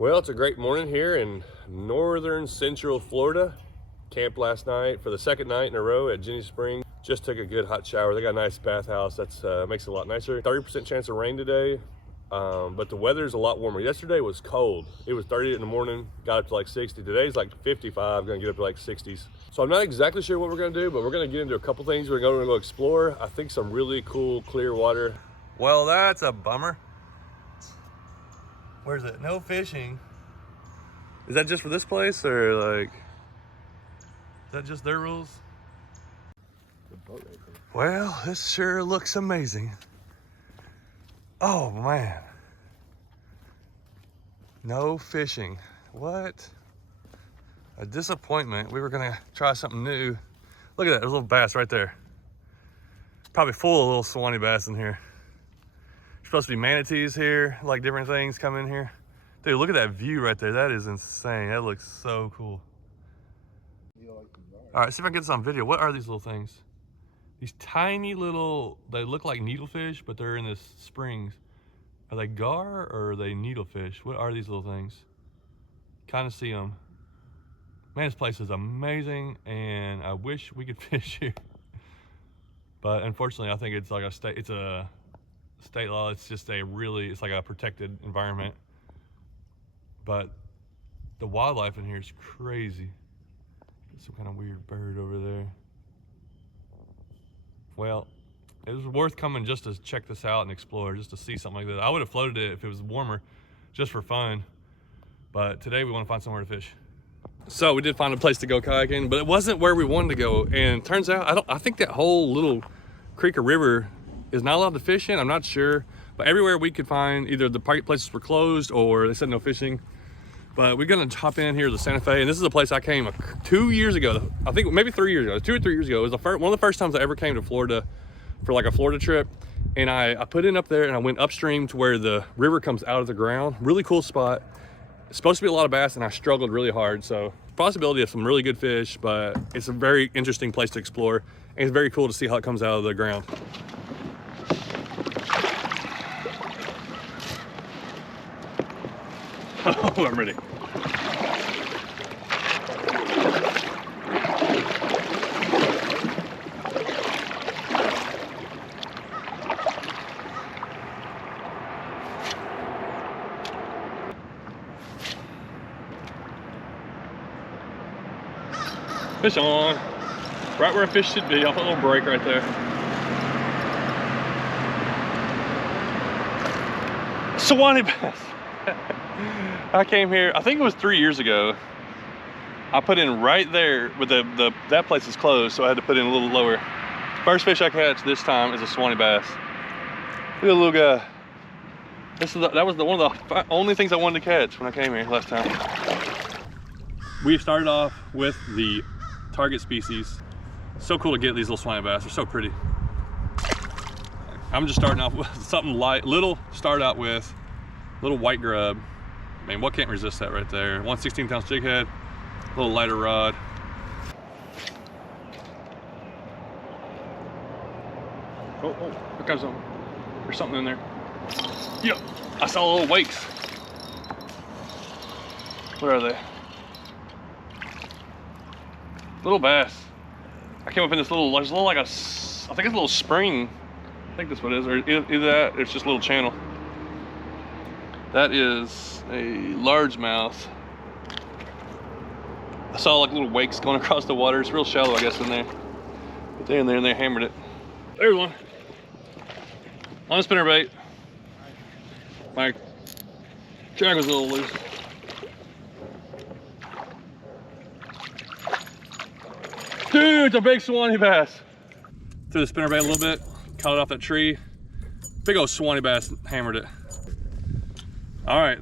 Well, it's a great morning here in northern central Florida. Camped last night for the second night in a row at Jenny Springs. Just took a good hot shower. They got a nice bathhouse. That's makes it a lot nicer. 30% chance of rain today, but the weather's a lot warmer. Yesterday was cold. It was 30 in the morning, got up to like 60. Today's like 55, gonna get up to like 60s. So I'm not exactly sure what we're gonna do, but we're gonna get into a couple things. We're gonna go explore. I think some really cool clear water. Well, that's a bummer. Where's it? No fishing. Is that just for this place, or like, is that just their rules? Well, this sure looks amazing. Oh man. No fishing. What? A disappointment. We were gonna try something new. Look at that, there's a little bass right there. Probably full of little suwannee bass in here. Supposed to be manatees here, like different things come in here. Dude, look at that view right there. That is insane. That looks so cool. All right, see if I can get this on video. What are these little things? These tiny little, they look like needlefish, but they're in this springs. Are they gar or are they needlefish? What are these little things? Kind of see them. Man, this place is amazing, and I wish we could fish here. But unfortunately, I think it's like a state law. It's just it's like a protected environment. But the wildlife in here is crazy. Some kind of weird bird over there. Well, it was worth coming just to check this out and explore, just to see something like that. I would have floated it if it was warmer, just for fun. But today we want to find somewhere to fish. So we did find a place to go kayaking, but it wasn't where we wanted to go. And turns out, I think that whole little creek or river is not allowed to fish in. I'm not sure, but everywhere we could find, either the places were closed or they said no fishing. But we're gonna hop in here to the Santa Fe, and this is a place I came 2 years ago. I think maybe 3 years ago, 2 or 3 years ago. It was one of the first times I ever came to Florida for like a Florida trip. And I put in up there and I went upstream to where the river comes out of the ground. Really cool spot. It's supposed to be a lot of bass, and I struggled really hard. So possibility of some really good fish, but it's a very interesting place to explore. And it's very cool to see how it comes out of the ground. Oh, I'm ready. Fish on. Right where a fish should be. I'll put a little break right there. Suwannee bass. I came here, I think it was 3 years ago. I put in right there, but that place is closed, so I had to put in a little lower. First fish I catch this time is a Suwannee bass. Look at the little guy. That was one of the only things I wanted to catch when I came here last time. We started off with the target species. So cool to get these little Suwannee bass. They're so pretty. I'm just starting off with something light, start out with little white grub. I mean, what can't resist that right there? 1 16-ounce jig head, a little lighter rod. Oh, here comes something. There's something in there. Yep, I saw little wakes. Where are they? Little bass. I came up in this little, I think it's a little spring. I think that's what it is, or either that, or it's just a little channel. That is a largemouth. I saw like little wakes going across the water. It's real shallow, I guess, in there. But they're in there and they hammered it. There's one. On a spinnerbait. My drag was a little loose. Dude, it's a big Suwannee bass. Threw the spinnerbait a little bit, caught it off that tree. Big old Suwannee bass hammered it. All right,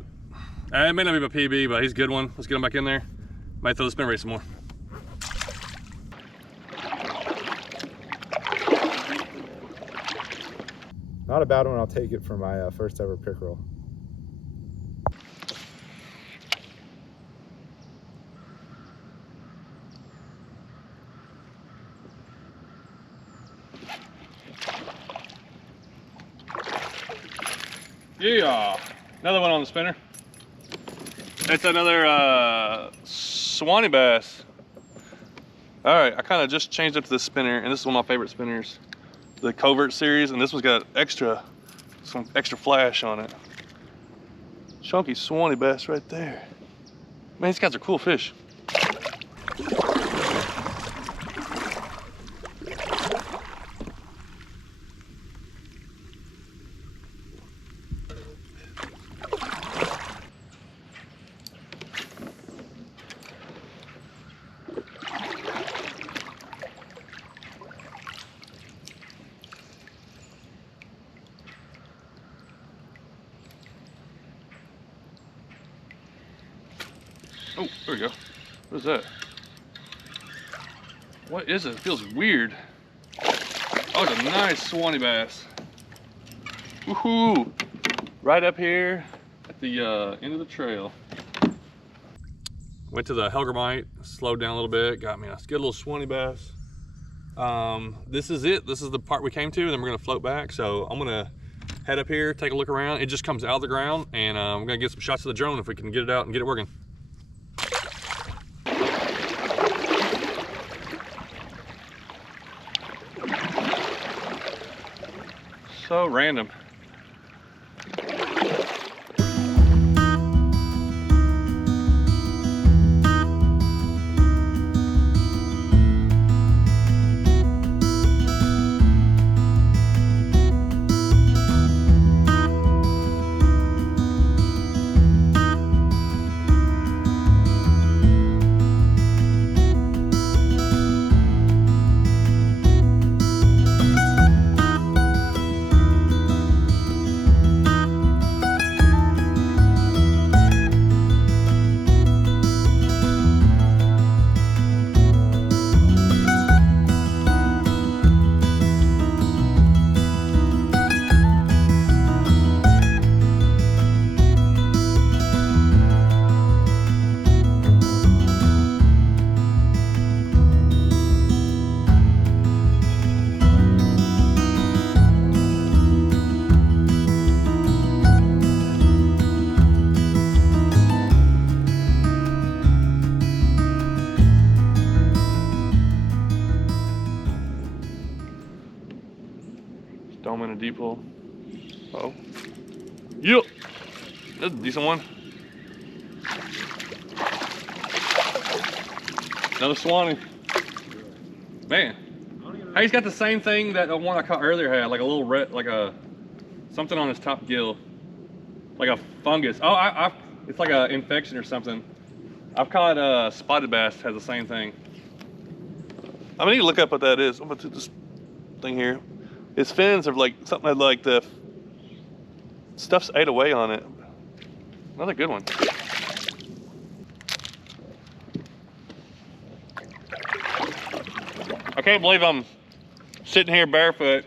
it may not be a PB, but he's a good one. Let's get him back in there. Might throw the spinnerbait some more. Not a bad one. I'll take it for my first ever pickerel. Yeah, another one on the spinner. It's another suwannee bass. All right, I kind of just changed up to this spinner, and this is one of my favorite spinners, the Covert series, and this one's got some extra flash on it. Chunky suwannee bass right there. Man, these guys are cool fish. Oh, there we go. What is that? What is it? It feels weird. Oh, it's a nice suwannee bass. Woohoo! Right up here at the end of the trail. Went to the Hellgrammite, slowed down a little bit, got me a good little suwannee bass. This is it. This is the part we came to, and then we're gonna float back. So I'm gonna head up here, take a look around. It just comes out of the ground, and I'm gonna get some shots of the drone if we can get it out and get it working. So random. Dome in a deep hole. Uh-oh. Yep. That's a decent one. Another suwannee. Man. Hey, he's got the same thing that the one I caught earlier had, like a little red, like a something on his top gill, like a fungus. Oh, it's like an infection or something. I've caught spotted bass has the same thing. I need to look up what that is. I'm gonna do this thing here. His fins are like something like the stuff's ate away on it. Another good one. I can't believe I'm sitting here barefoot.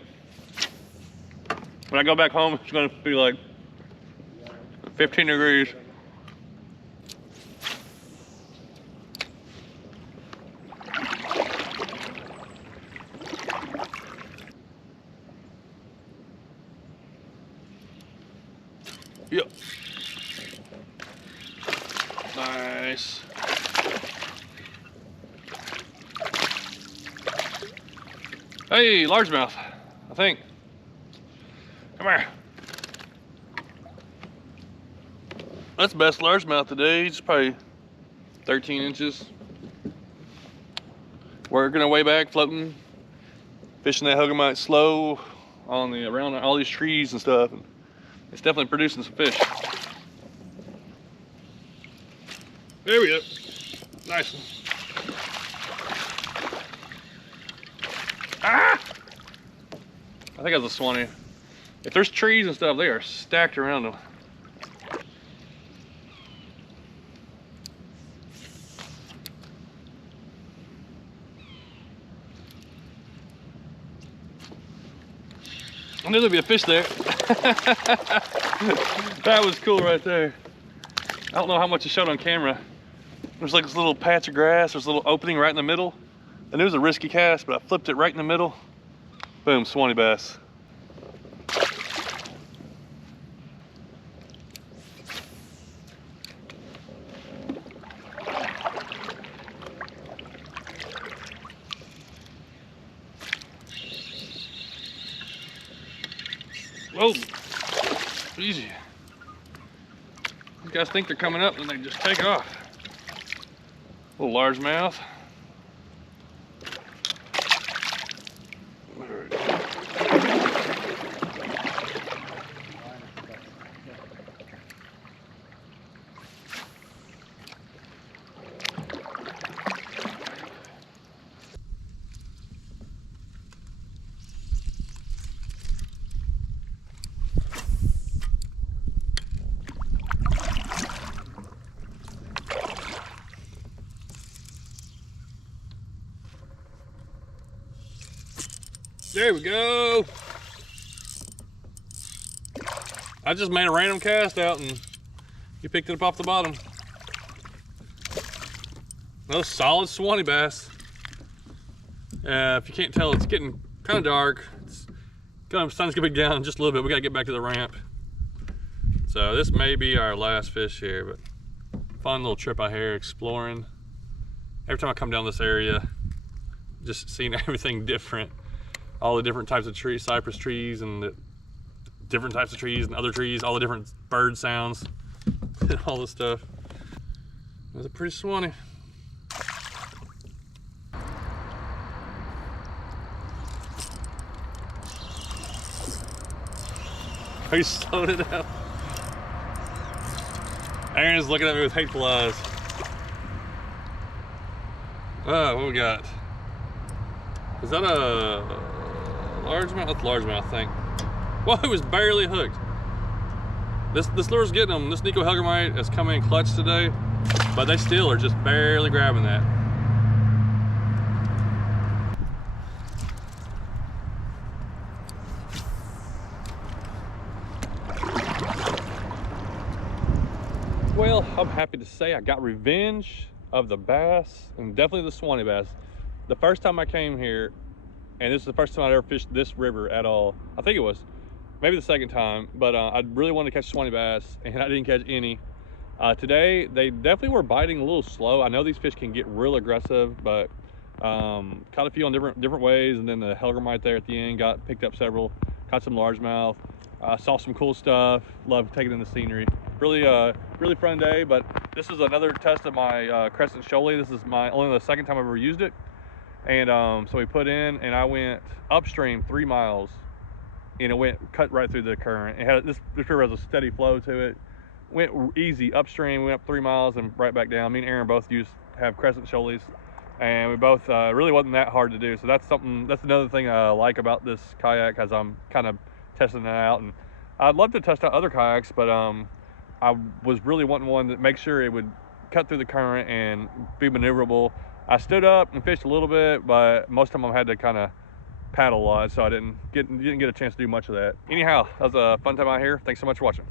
When I go back home, it's gonna be like 15 degrees. Yep. Nice. Hey, largemouth, I think. Come here. That's the best largemouth today. He's probably 13 inches. Working our way back, floating, fishing that Hellgrammite slow on the around all these trees and stuff. It's definitely producing some fish. There we go. Nice one. Ah! I think that's a suwannee. If there's trees and stuff, they are stacked around them. I knew there'd be a fish there. That was cool right there. I don't know how much it showed on camera. There's like this little patch of grass, there's a little opening right in the middle. And it was a risky cast, but I flipped it right in the middle. Boom, suwannee bass. Oh, easy. These guys think they're coming up and they just take off. Little largemouth. There we go. I just made a random cast out and you picked it up off the bottom. Another solid suwannee bass. If you can't tell, it's getting kind of dark. Sun's gonna be down just a little bit. We gotta get back to the ramp. So this may be our last fish here, but fun little trip out here exploring. Every time I come down this area, just seeing everything different. All the different types of trees, cypress trees, and the different types of trees and other trees, all the different bird sounds, and all this stuff. It was a pretty suwannee. Are you slowing it down? Aaron's looking at me with hateful eyes. Oh, what we got? Is that a largemouth? That's largemouth, I think. Well, it was barely hooked. This lure's getting them. This NIKKO Hellgrammite has come in clutch today, but they still are just barely grabbing that. Well, I'm happy to say I got revenge of the bass, and definitely the suwannee bass. The first time I came here, and this is the first time I'd ever fished this river at all. I think it was maybe the second time, but I really wanted to catch suwannee bass, and I didn't catch any. Today, they definitely were biting a little slow. I know these fish can get real aggressive, but caught a few on different ways, and then the Hellgrammite there at the end picked up several, caught some largemouth, saw some cool stuff, loved taking in the scenery. Really fun day, but this is another test of my crescent shoalie. This is only the second time I've ever used it. And so we put in, and I went upstream 3 miles, and it cut right through the current. It had this river has a steady flow to it. Went easy upstream, went up 3 miles and right back down. Me and Aaron both have crescent shoalies, and we both really wasn't that hard to do. So that's another thing I like about this kayak, as I'm kind of testing it out. And I'd love to test out other kayaks, but I was really wanting one that make sure it would cut through the current and be maneuverable. I stood up and fished a little bit, but most of them I had to kind of paddle a lot, so I didn't get a chance to do much of that. Anyhow, that was a fun time out here. Thanks so much for watching.